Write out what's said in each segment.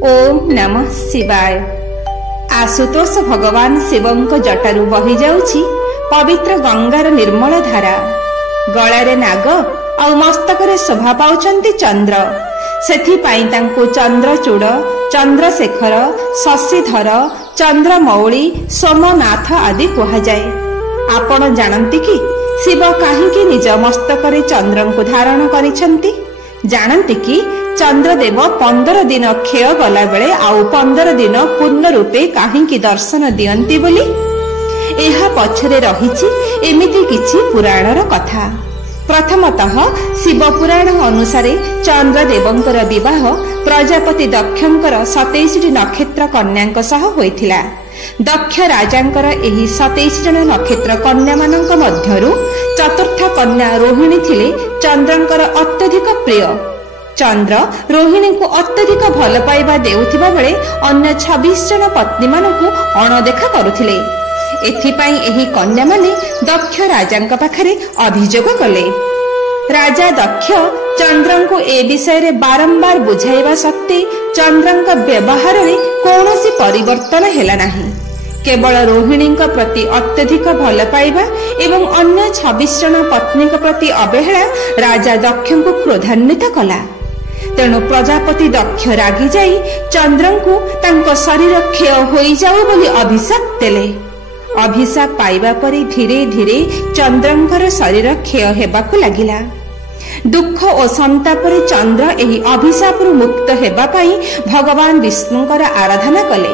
ओम नमः शिवाय। आशुतोष भगवान शिवंक जटारू बही जाउछि पवित्र गंगार निर्मल धारा। गଳାରେ नाग ଆଉ ମସ୍ତକରେ ଶୋଭା ପାଉଛନ୍ତି ଚନ୍ଦ୍ର। ସେଥିପାଇଁ ତାଙ୍କୁ ଚନ୍ଦ୍ରଚୂଡ଼, ଚନ୍ଦ୍ରଶେଖର, ଶଶିଧର, ଚନ୍ଦ୍ରମୌଳି, ସୋମନାଥ ଆଦି କୁହାଯାଏ। ଆପଣ ଜାଣନ୍ତି କି ଶିବ କାହିଁକି ନିଜ ମସ୍ତକରେ ଚନ୍ଦ୍ରଙ୍କୁ ଧାରଣ କରିଛନ୍ତି? ଜାଣନ୍ତି କି ଚନ୍ଦ୍ରଦେବ 15 ଦିନ କ୍ଷୟ ଗଲା ବେଳେ ଆଉ 15 ଦିନ ପୂର୍ଣ୍ଣ ରୂପେ କାହିଁକି ଦର୍ଶନ ଦିଅନ୍ତି ବୋଲି? ଏହା ପଛରେ ରହିଛି ଏମିତି କିଛି ପୁରାଣର କଥା। ପ୍ରଥମତଃ ଶିବ ପୁରାଣ ଅନୁସାରେ ଚନ୍ଦ୍ରଦେବଙ୍କର ବିବାହ ପ୍ରଜାପତି ଦକ୍ଷଙ୍କର 27ଟି ନକ୍ଷତ୍ର କନ୍ୟାଙ୍କ ସହ ହୋଇଥିଲା। ଦକ୍ଷ ରାଜାଙ୍କର ଏହି 27 ଜଣ ନକ୍ଷତ୍ର କନ୍ୟାମାନଙ୍କ ମଧ୍ୟରୁ ଚତୁର୍ଥ କନ୍ୟା ରୋହିଣୀ ଥିଲେ ଚନ୍ଦ୍ରଙ୍କର ଅତ୍ୟଧିକ ପ୍ରିୟ। ଚନ୍ଦ୍ର ରୋହିଣୀଙ୍କୁ ଅତ୍ୟଧିକ ଭଲ ପାଇବା ଦେଉଥିବା ବେଳେ ଅନ୍ୟ 26 ଜଣ ପତ୍ନୀମାନଙ୍କୁ ଅଣଦେଖା କରୁଥିଲେ। ଏଥିପାଇଁ ଏହି କନ୍ୟାମାନେ ଦକ୍ଷ ରାଜାଙ୍କ ପାଖରେ ଅଭିଯୋଗ କଲେ। ରାଜା ଦକ୍ଷ ଚନ୍ଦ୍ରଙ୍କୁ ଏ ବିଷୟରେ ବାରମ୍ବାର ବୁଝାଇବା ସତ୍ତ୍ୱେ ଚନ୍ଦ୍ରଙ୍କ ବ୍ୟବହାରରେ କୌଣସି ପରିବର୍ତ୍ତନ ହେଲା ନାହିଁ। କେବଳ ରୋହିଣୀଙ୍କ ପ୍ରତି ଅତ୍ୟଧିକ ଭଲ ପାଇବା ଏବଂ ଅନ୍ୟ 26 ଜଣ ପତ୍ନୀଙ୍କ ପ୍ରତି ଅବହେଳା ରାଜା ଦକ୍ଷଙ୍କୁ କ୍ରୋଧାନ୍ୱିତ କଲା। ତେଣୁ ପ୍ରଜାପତି ଦକ୍ଷ ରାଗି ଯାଇ ଚନ୍ଦ୍ରଙ୍କୁ ତାଙ୍କ ଶରୀର କ୍ଷୟ ହୋଇଯାଉ ବୋଲି ଅଭିଶାପ ଦେଲେ। ଅଭିଶାପ ପାଇବା ପରେ ଧୀରେ ଧୀରେ ଚନ୍ଦ୍ରଙ୍କର ଶରୀର କ୍ଷୟ ହେବାକୁ ଲାଗିଲା। ଦୁଃଖ ଓ ସନ୍ତାପରେ ଚନ୍ଦ୍ର ଏହି ଅଭିଶାପରୁ ମୁକ୍ତ ହେବା ପାଇଁ ଭଗବାନ ବିଷ୍ଣୁଙ୍କର ଆରାଧନା କଲେ।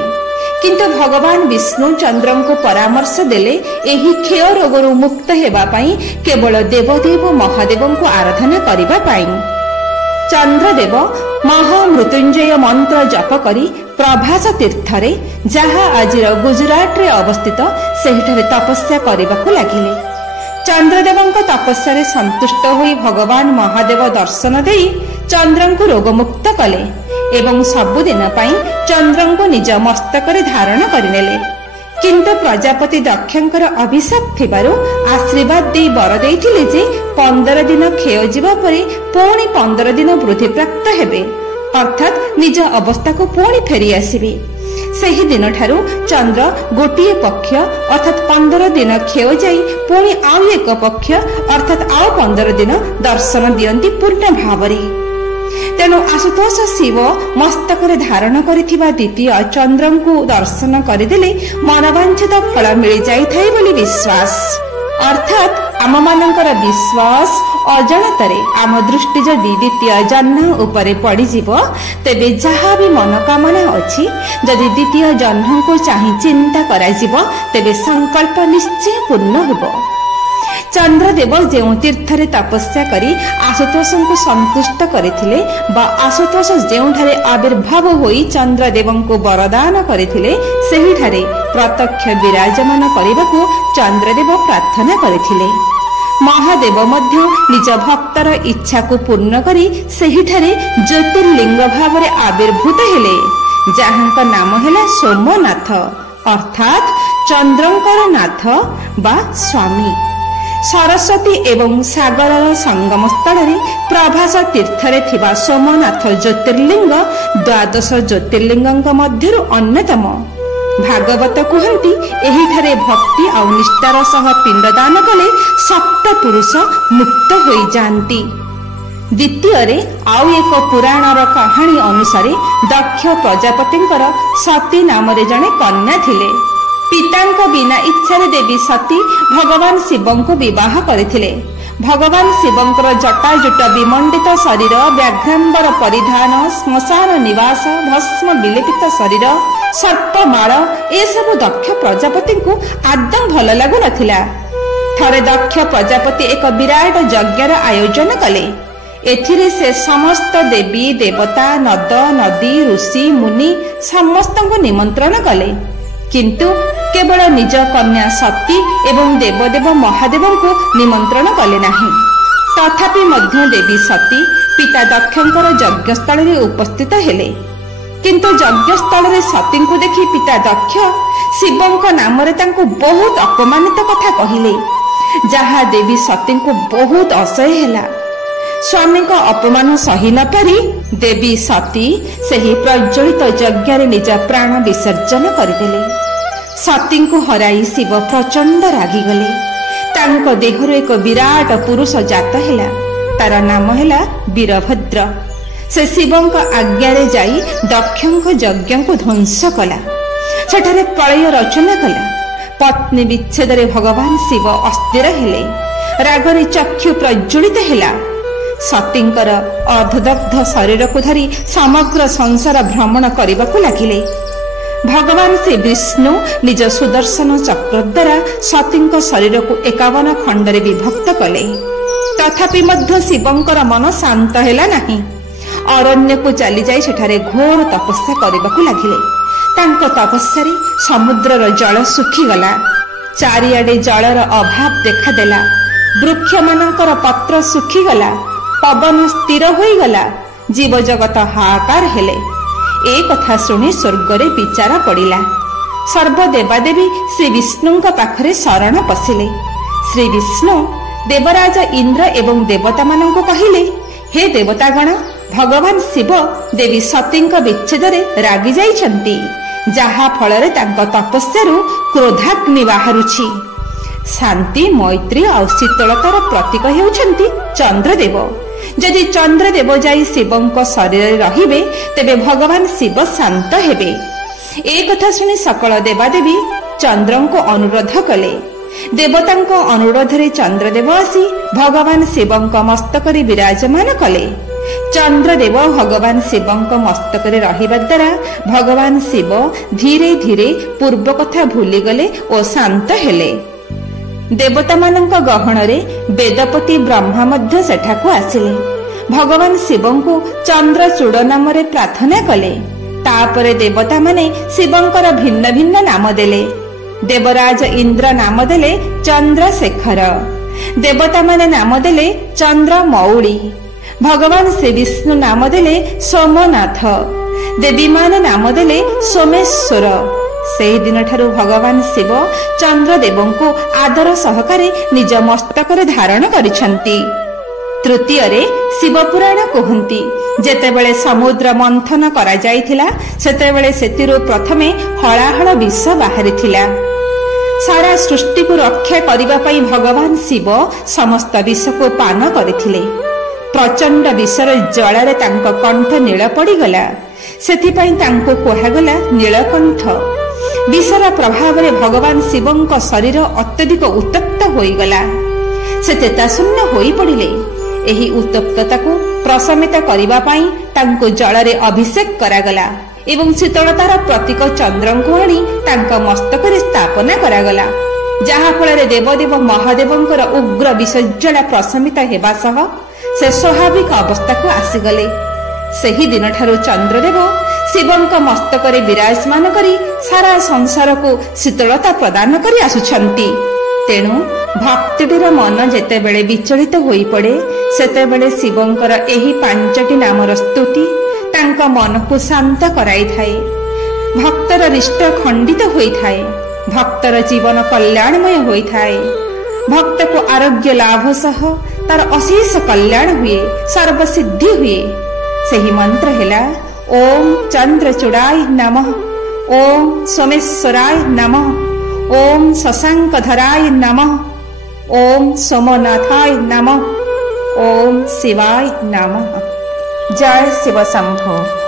କିନ୍ତୁ ଭଗବାନ ବିଷ୍ଣୁ ଚନ୍ଦ୍ରଙ୍କୁ ପରାମର୍ଶ ଦେଲେ ଏହି କ୍ଷୟ ରୋଗରୁ ମୁକ୍ତ ହେବା ପାଇଁ କେବଳ ଦେବଦେବ ମହାଦେବଙ୍କୁ ଆରାଧନା କରିବା ପାଇଁ। ଚନ୍ଦ୍ରଦେବ ମହାମୃତ୍ୟୁଞ୍ଜୟ ମନ୍ତ୍ର ଜପ କରି ପ୍ରଭାସ ତୀର୍ଥରେ, ଯାହା ଆଜିର ଗୁଜରାଟରେ ଅବସ୍ଥିତ, ସେହିଠାରେ ତପସ୍ୟା କରିବାକୁ ଲାଗିଲେ। ଚନ୍ଦ୍ରଦେବଙ୍କ ତପସ୍ୟାରେ ସନ୍ତୁଷ୍ଟ ହୋଇ ଭଗବାନ ମହାଦେବ ଦର୍ଶନ ଦେଇ ଚନ୍ଦ୍ରଙ୍କୁ ରୋଗମୁକ୍ତ କଲେ ଏବଂ ସବୁଦିନ ପାଇଁ ଚନ୍ଦ୍ରଙ୍କୁ ନିଜ ମସ୍ତକରେ ଧାରଣ କରିନେଲେ। କିନ୍ତୁ ପ୍ରଜାପତି ଦକ୍ଷଙ୍କର ଅଭିଶାପ ଥିବାରୁ ଆଶୀର୍ବାଦ ଦେଇ ବର ଦେଇଥିଲେ ଯେ 15 ଦିନ କ୍ଷୟ ଯିବା ପରେ ପୁଣି 15 ଦିନ ବୃଦ୍ଧିପ୍ରାପ୍ତ ହେବେ, ଅର୍ଥାତ୍ ନିଜ ଅବସ୍ଥାକୁ ପୁଣି ଫେରି ଆସିବେ। ସେହି ଦିନଠାରୁ ଚନ୍ଦ୍ର ଗୋଟିଏ ପକ୍ଷ ଅର୍ଥାତ୍ 15 ଦିନ କ୍ଷୟ ଯାଇ ପୁଣି ଆଉ ଏକ ପକ୍ଷ ଅର୍ଥାତ୍ ଆଉ 15 ଦିନ ଦର୍ଶନ ଦିଅନ୍ତି ପୂର୍ଣ୍ଣ ଭାବରେ। ତେଣୁ ଆଶୁତୋଷ ଶିବ ମସ୍ତକରେ ଧାରଣ କରିଥିବା ଦ୍ୱିତୀୟ ଚନ୍ଦ୍ରଙ୍କୁ ଦର୍ଶନ କରିଦେଲେ ମନବାଞ୍ଛିତ ଫଳ ମିଳିଯାଇଥାଏ ବୋଲି ବିଶ୍ୱାସ। ଅର୍ଥାତ୍ ଆମମାନଙ୍କର ବିଶ୍ୱାସ ଅଜାଣତରେ ଆମ ଦୃଷ୍ଟି ଯଦି ଦ୍ୱିତୀୟ ଜହ୍ନ ଉପରେ ପଡ଼ିଯିବ, ତେବେ ଯାହା ବି ମନୋକାମନା ଅଛି ଯଦି ଦ୍ୱିତୀୟ ଜହ୍ନଙ୍କୁ ଚାହିଁ ଚିନ୍ତା କରାଯିବ, ତେବେ ସଂକଳ୍ପ ନିଶ୍ଚୟ ପୂର୍ଣ୍ଣ ହେବ। ଚନ୍ଦ୍ରଦେବ ଯେଉଁ ତୀର୍ଥରେ ତପସ୍ୟା କରି ଆଶୁତୋଷଙ୍କୁ ସନ୍ତୁଷ୍ଟ କରିଥିଲେ ବା ଆଶୁତୋଷ ଯେଉଁଠାରେ ଆବିର୍ଭାବ ହୋଇ ଚନ୍ଦ୍ରଦେବଙ୍କୁ ବରଦାନ କରିଥିଲେ, ସେହିଠାରେ ପ୍ରତ୍ୟକ୍ଷ ବିରାଜମାନ କରିବାକୁ ଚନ୍ଦ୍ରଦେବ ପ୍ରାର୍ଥନା କରିଥିଲେ। ମହାଦେବ ମଧ୍ୟ ନିଜ ଭକ୍ତର ଇଚ୍ଛାକୁ ପୂର୍ଣ୍ଣ କରି ସେହିଠାରେ ଜ୍ୟୋତିର୍ଲିଙ୍ଗ ଭାବରେ ଆବିର୍ଭୂତ ହେଲେ, ଯାହାଙ୍କ ନାମ ହେଲା ସୋମନାଥ, ଅର୍ଥାତ୍ ଚନ୍ଦ୍ରଙ୍କର ନାଥ ବା ସ୍ୱାମୀ। ସରସ୍ୱତୀ ଏବଂ ସାଗରର ସଙ୍ଗମ ସ୍ଥଳରେ ପ୍ରଭାସ ତୀର୍ଥରେ ଥିବା ସୋମନାଥ ଜ୍ୟୋତିର୍ଲିଙ୍ଗ 12 ଜ୍ୟୋତିର୍ଲିଙ୍ଗଙ୍କ ମଧ୍ୟରୁ ଅନ୍ୟତମ। ଭାଗବତ କୁହନ୍ତି, ଏହିଠାରେ ଭକ୍ତି ଆଉ ନିଷ୍ଠାର ସହ ପିଣ୍ଡଦାନ କଲେ ସପ୍ତ ପୁରୁଷ ମୁକ୍ତ ହୋଇଯାଆନ୍ତି। ଦ୍ୱିତୀୟରେ ଆଉ ଏକ ପୁରାଣର କାହାଣୀ ଅନୁସାରେ ଦକ୍ଷ ପ୍ରଜାପତିଙ୍କର ସତୀ ନାମରେ ଜଣେ କନ୍ୟା ଥିଲେ। ପିତାଙ୍କ ବିନା ଇଚ୍ଛାରେ ଦେବୀ ସତୀ ଭଗବାନ ଶିବଙ୍କୁ ବିବାହ କରିଥିଲେ। ଭଗବାନ ଶିବଙ୍କର ଜଟାଜୁଟ ବିମଣ୍ଡିତ ଶରୀର, ବ୍ୟାଘ୍ରାମ୍ବର ପରିଧାନ, ଶ୍ମଶାନ ନିବାସ, ଭସ୍ମ ବିଲେପିତ ଶରୀର, ସର୍ପମାଳ ଏସବୁ ଦକ୍ଷ ପ୍ରଜାପତିଙ୍କୁ ଆଦୌ ଭଲ ଲାଗୁନଥିଲା। ଥରେ ଦକ୍ଷ ପ୍ରଜାପତି ଏକ ବିରାଟ ଯଜ୍ଞର ଆୟୋଜନ କଲେ। ଏଥିରେ ସେ ସମସ୍ତ ଦେବୀ ଦେବତା, ନଦ ନଦୀ, ଋଷି ମୁନି ସମସ୍ତଙ୍କୁ ନିମନ୍ତ୍ରଣ କଲେ। କିନ୍ତୁ କେବଳ ନିଜ କନ୍ୟା ସତୀ ଏବଂ ଦେବଦେବ ମହାଦେବଙ୍କୁ ନିମନ୍ତ୍ରଣ କଲେ ନାହିଁ। ତଥାପି ମଧ୍ୟ ଦେବୀ ସତୀ ପିତା ଦକ୍ଷଙ୍କର ଯଜ୍ଞସ୍ଥଳରେ ଉପସ୍ଥିତ ହେଲେ। କିନ୍ତୁ ଯଜ୍ଞସ୍ଥଳରେ ସତୀଙ୍କୁ ଦେଖି ପିତା ଦକ୍ଷ ଶିବଙ୍କ ନାମରେ ତାଙ୍କୁ ବହୁତ ଅପମାନିତ କଥା କହିଲେ, ଯାହା ଦେବୀ ସତୀଙ୍କୁ ବହୁତ ଅସହ୍ୟ ହେଲା। ସ୍ୱାମୀଙ୍କ ଅପମାନ ସହି ନ ପାରି ଦେବୀ ସତୀ ସେହି ପ୍ରଜ୍ୱଳିତ ଯଜ୍ଞରେ ନିଜ ପ୍ରାଣ ବିସର୍ଜନ କରିଦେଲେ। ସତୀଙ୍କୁ ହରାଇ ଶିବ ପ୍ରଚଣ୍ଡ ରାଗିଗଲେ। ତାଙ୍କ ଦେହରୁ ଏକ ବିରାଟ ପୁରୁଷ ଜାତ ହେଲା। ତାର ନାମ ହେଲା ବୀରଭଦ୍ର। ସେ ଶିବଙ୍କ ଆଜ୍ଞାରେ ଯାଇ ଦକ୍ଷଙ୍କ ଯଜ୍ଞକୁ ଧ୍ୱଂସ କଲା। ସେଠାରେ ପ୍ରଳୟ ରଚନା କଲା। ପତ୍ନୀ ବିଚ୍ଛେଦରେ ଭଗବାନ ଶିବ ଅସ୍ଥିର ହେଲେ। ରାଗରେ ଚକ୍ଷୁ ପ୍ରଜ୍ୱଳିତ ହେଲା। ସତୀଙ୍କର ଅର୍ଦ୍ଧଦଗ୍ଧ ଶରୀରକୁ ଧରି ସମଗ୍ର ସଂସାର ଭ୍ରମଣ କରିବାକୁ ଲାଗିଲେ। ଭଗବାନ ଶ୍ରୀ ବିଷ୍ଣୁ ନିଜ ସୁଦର୍ଶନ ଚକ୍ର ଦ୍ୱାରା ସତୀଙ୍କ ଶରୀରକୁ 51 ଖଣ୍ଡରେ ବିଭକ୍ତ କଲେ। ତଥାପି ମଧ୍ୟ ଶିବଙ୍କର ମନ ଶାନ୍ତ ହେଲା ନାହିଁ। ଅରଣ୍ୟକୁ ଚାଲିଯାଇ ସେଠାରେ ଘୋର ତପସ୍ୟା କରିବାକୁ ଲାଗିଲେ। ତାଙ୍କ ତପସ୍ୟାରେ ସମୁଦ୍ରର ଜଳ ଶୁଖିଗଲା। ଚାରିଆଡେ ଜଳର ଅଭାବ ଦେଖାଦେଲା। ବୃକ୍ଷମାନଙ୍କର ପତ୍ର ଶୁଖିଗଲା। ପବନ ସ୍ଥିର ହୋଇଗଲା। ଜୀବଜଗତ ହାହାକାର ହେଲେ। ଏ କଥା ଶୁଣି ସ୍ୱର୍ଗରେ ବିଚାର ପଡ଼ିଲା। ସର୍ବଦେବାଦେବୀ ଶ୍ରୀ ବିଷ୍ଣୁଙ୍କ ପାଖରେ ଶରଣ ପଶିଲେ। ଶ୍ରୀ ବିଷ୍ଣୁ ଦେବରାଜ ଇନ୍ଦ୍ର ଏବଂ ଦେବତାମାନଙ୍କୁ କହିଲେ, ହେ ଦେବତାଗଣ, ଭଗବାନ ଶିବ ଦେବୀ ସତୀଙ୍କ ବିଚ୍ଛେଦରେ ରାଗି ଯାଇଛନ୍ତି, ଯାହା ଫଳରେ ତାଙ୍କ ତପସ୍ୟାରୁ କ୍ରୋଧାଗ୍ନି ବାହାରୁଛି। ଶାନ୍ତି, ମୈତ୍ରୀ ଆଉ ଶୀତଳତାର ପ୍ରତୀକ ହେଉଛନ୍ତି ଚନ୍ଦ୍ରଦେବ। ଯଦି ଚନ୍ଦ୍ରଦେବ ଯାଇ ଶିବଙ୍କ ଶରୀରରେ ରହିବେ, ତେବେ ଭଗବାନ ଶିବ ଶାନ୍ତ ହେବେ। ଏ କଥା ଶୁଣି ସକଳ ଦେବାଦେବୀ ଚନ୍ଦ୍ରଙ୍କୁ ଅନୁରୋଧ କଲେ। ଦେବତାଙ୍କ ଅନୁରୋଧରେ ଚନ୍ଦ୍ରଦେବ ଆସି ଭଗବାନ ଶିବଙ୍କ ମସ୍ତକରେ ବିରାଜମାନ କଲେ। ଚନ୍ଦ୍ରଦେବ ଭଗବାନ ଶିବଙ୍କ ମସ୍ତକରେ ରହିବା ଦ୍ୱାରା ଭଗବାନ ଶିବ ଧୀରେ ଧୀରେ ପୂର୍ବ କଥା ଭୁଲିଗଲେ ଓ ଶାନ୍ତ ହେଲେ। ଦେବତାମାନଙ୍କ ଗହଣରେ ବେଦପତି ବ୍ରହ୍ମା ମଧ୍ୟ ସେଠାକୁ ଆସିଲେ। ଭଗବାନ ଶିବଙ୍କୁ ଚନ୍ଦ୍ରଚୂଡ଼ ନାମରେ ପ୍ରାର୍ଥନା କଲେ। ତାପରେ ଦେବତାମାନେ ଶିବଙ୍କର ଭିନ୍ନ ଭିନ୍ନ ନାମ ଦେଲେ। ଦେବରାଜ ଇନ୍ଦ୍ର ନାମ ଦେଲେ ଚନ୍ଦ୍ରଶେଖର। ଦେବତାମାନେ ନାମ ଦେଲେ ଚନ୍ଦ୍ରମୌଳି। ଭଗବାନ ଶ୍ରୀ ବିଷ୍ଣୁ ନାମ ଦେଲେ ସୋମନାଥ। ଦେବୀମାନେ ନାମ ଦେଲେ ସୋମେଶ୍ୱର। ସେହିଦିନଠାରୁ ଭଗବାନ ଶିବ ଚନ୍ଦ୍ରଦେବଙ୍କୁ ଆଦର ସହକାରେ ନିଜ ମସ୍ତକରେ ଧାରଣ କରିଛନ୍ତି। ତୃତୀୟରେ ଶିବପୁରାଣ କୁହନ୍ତି, ଯେତେବେଳେ ସମୁଦ୍ର ମନ୍ଥନ କରାଯାଇଥିଲା, ସେତେବେଳେ ସେଥିରୁ ପ୍ରଥମେ ହଳାହଳ ବିଷ ବାହାରିଥିଲା। ସାରା ସୃଷ୍ଟିକୁ ରକ୍ଷା କରିବା ପାଇଁ ଭଗବାନ ଶିବ ସମସ୍ତ ବିଷକୁ ପାନ କରିଥିଲେ। ପ୍ରଚଣ୍ଡ ବିଷର ଜ୍ୱାଳାରେ ତାଙ୍କ କଣ୍ଠ ନୀଳ ପଡ଼ିଗଲା। ସେଥିପାଇଁ ତାଙ୍କୁ କୁହାଗଲା ନୀଳକଣ୍ଠ। ବିଷର ପ୍ରଭାବରେ ଭଗବାନ ଶିବଙ୍କ ଶରୀର ଅତ୍ୟଧିକ ଉତ୍ତପ୍ତ ହୋଇଗଲା। ସେ ଚେତାଶୂନ୍ୟ ହୋଇପଡ଼ିଲେ। ଏହି ଉତ୍ତପ୍ତତାକୁ ପ୍ରଶମିତ କରିବା ପାଇଁ ତାଙ୍କୁ ଜଳରେ ଅଭିଷେକ କରାଗଲା ଏବଂ ଶୀତଳତାର ପ୍ରତୀକ ଚନ୍ଦ୍ରଙ୍କୁ ଆଣି ତାଙ୍କ ମସ୍ତକରେ ସ୍ଥାପନା କରାଗଲା, ଯାହାଫଳରେ ଦେବଦେବ ମହାଦେବଙ୍କର ଉଗ୍ର ବିଷଜ୍ୱାଳା ପ୍ରଶମିତ ହେବା ସହ ସେ ସ୍ୱାଭାବିକ ଅବସ୍ଥାକୁ ଆସିଗଲେ। ସେହି ଦିନଠାରୁ ଚନ୍ଦ୍ରଦେବ ଶିବଙ୍କ ମସ୍ତକରେ ବିରାଜମାନ କରି ସାରା ସଂସାରକୁ ଶୀତଳତା ପ୍ରଦାନ କରି ଆସୁଛନ୍ତି। ତେଣୁ ଭକ୍ତଟିର ମନ ଯେତେବେଳେ ବିଚଳିତ ହୋଇପଡ଼େ, ସେତେବେଳେ ଶିବଙ୍କର ଏହି 5ଟି ନାମର ସ୍ତୁତି ତାଙ୍କ ମନକୁ ଶାନ୍ତ କରାଇଥାଏ। ଭକ୍ତର ରିଷ୍ଟ ଖଣ୍ଡିତ ହୋଇଥାଏ। ଭକ୍ତର ଜୀବନ କଲ୍ୟାଣମୟ ହୋଇଥାଏ। ଭକ୍ତକୁ ଆରୋଗ୍ୟ ଲାଭ ସହ ତାର ଅଶେଷ କଲ୍ୟାଣ ହୁଏ, ସର୍ବସିଦ୍ଧି ହୁଏ। ସେହି ମନ୍ତ୍ର ହେଲା ଓମ୍ ଚନ୍ଦ୍ରଚୂଡ଼ାୟ ନମଃ, ଓମ୍ ସୋମେଶ୍ୱରାୟ ନମଃ, ଓମ୍ ଶଶାଙ୍କଧରାୟ ନମଃ, ଓମ୍ ସୋମନାଥାୟ ନମଃ, ଓମ୍ ଶିବାୟ ନମଃ। ଜୟ ଶିବ ଶମ୍ଭୁ।